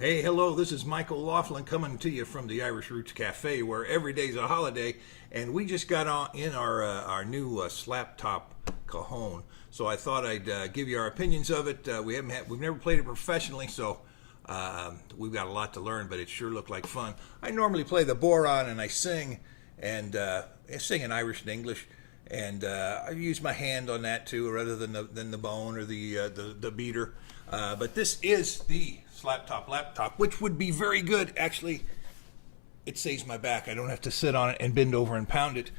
Hey, hello, this is Michael Laughlin coming to you from the Irish Roots Cafe, where every day's a holiday, and we just got on in our new slap top Cajon. So I thought I'd give you our opinions of it. We've never played it professionally, so we've got a lot to learn, but it sure looked like fun. I normally play the bodhran and I sing, and I sing in Irish and English, and I use my hand on that too, rather than the bone or the beater. But this is the slap top laptop, which would be very good. Actually, it saves my back. I don't have to sit on it and bend over and pound it.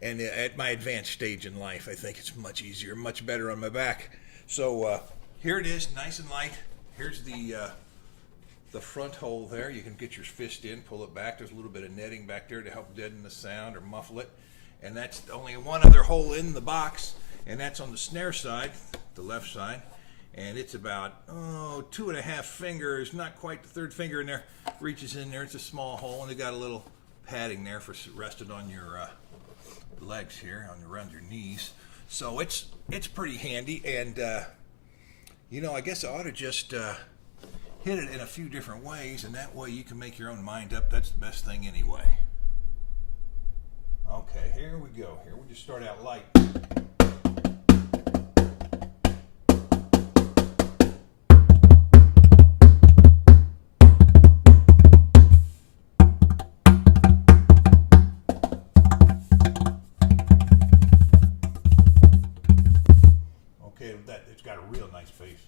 And at my advanced stage in life, I think it's much easier, much better on my back. So here it is, nice and light. Here's the front hole there. You can get your fist in, pull it back. There's a little bit of netting back there to help deaden the sound or muffle it. And that's only one other hole in the box, and that's on the snare side, the left side. And it's about 2.5 fingers, not quite the third finger in there, reaches in there. It's a small hole, and they got a little padding there for rested on your legs here, around your knees. So it's pretty handy, and I guess I ought to just hit it in a few different ways, and that way you can make your own mind up. That's the best thing anyway. Okay, here we go. Here we'll just start out light. Okay, that it's got a real nice face.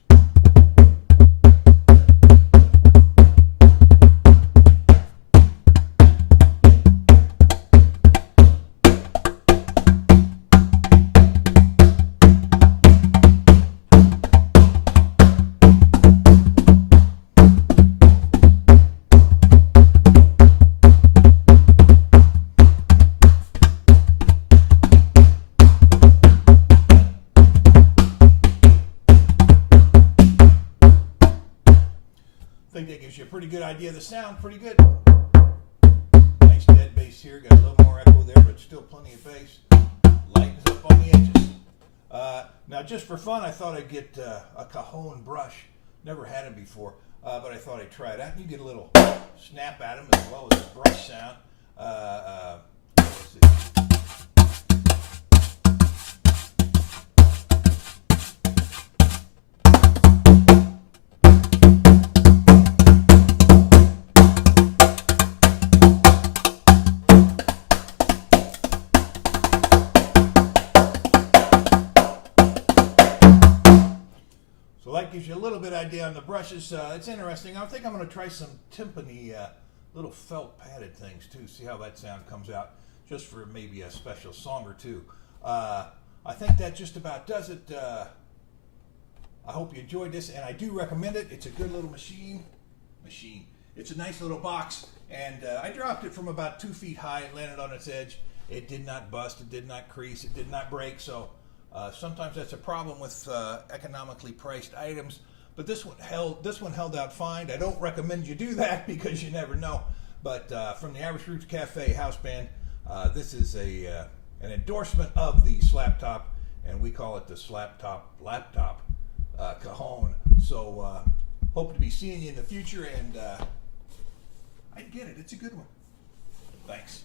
I think that gives you a pretty good idea of the sound. Pretty good. Nice dead bass here. Got a little more echo there, but still plenty of bass. Lightens up on the edges. Now, just for fun, I thought I'd get a Cajon brush. Never had them before, but I thought I'd try it out. You get a little snap at them as well as a brush sound. Let's see. That gives you a little bit idea on the brushes. It's interesting. I think I'm going to try some timpani, little felt padded things too. See how that sound comes out, just for maybe a special song or two. I think that just about does it. I hope you enjoyed this, and I do recommend it. It's a good little machine. It's a nice little box, and I dropped it from about 2 feet high. It landed on its edge. It did not bust. It did not crease. It did not break. So. Sometimes that's a problem with economically priced items, but this one held out fine. I don't recommend you do that because you never know. But from the Irish Roots Cafe house band, this is an endorsement of the slap top, and we call it the slap top laptop Cajon. So hope to be seeing you in the future, and I get it. It's a good one. Thanks.